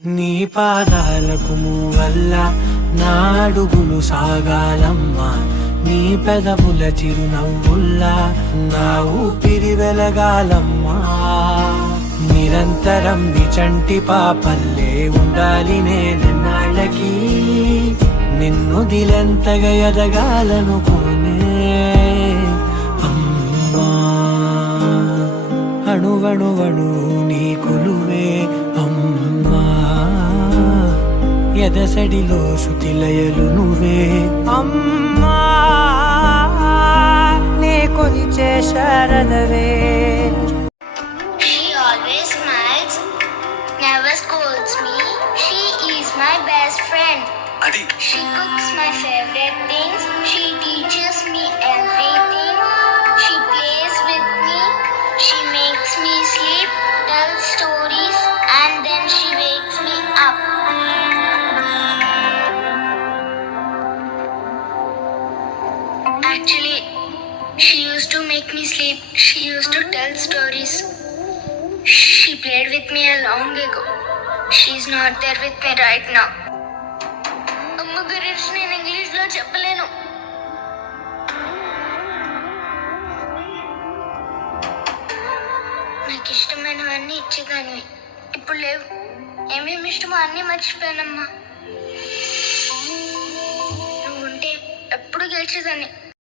నీ పాదాలకు వల్ల నా అడుగులు సాగాలమ్మా, నీ పెదవుల చిరునవ్వుల్లా నా ఊపిరి వెలగాలమ్మా. నిరంతరం నిచంటి పాపల్లే ఉండాలి నేనెన్నాళ్ళకి, నిన్ను దిలెంతగా ఎదగాలనుకోనే అమ్మా. అణువణువణు నీ కొలువే అమ్మా, ఎదసడిలో శృతిలయలు నువ్వే అమ్మా, నే కొలిచే శారదవే. She always smiles, never scolds me. She is my best friend. Adi. She cooks my favorite things. She teaches me everything. She plays with me. She makes me sleep, tells stories, and then she wakes me up. Actually, she used to make me sleep. She used to tell stories. She played with me a long ago. She's not there with me right now. అమ్మ గురించి నేను ఇంగ్లీష్లో చెప్పలేను. నాకు ఇష్టమైనవన్నీ ఇచ్చేదాన్ని, ఇప్పుడు లేవు. ఏమేమి ఇష్టమో అన్నీ మర్చిపోయానమ్మా. నువ్వు ఉంటే ఎప్పుడు గెలిచేదాన్ని.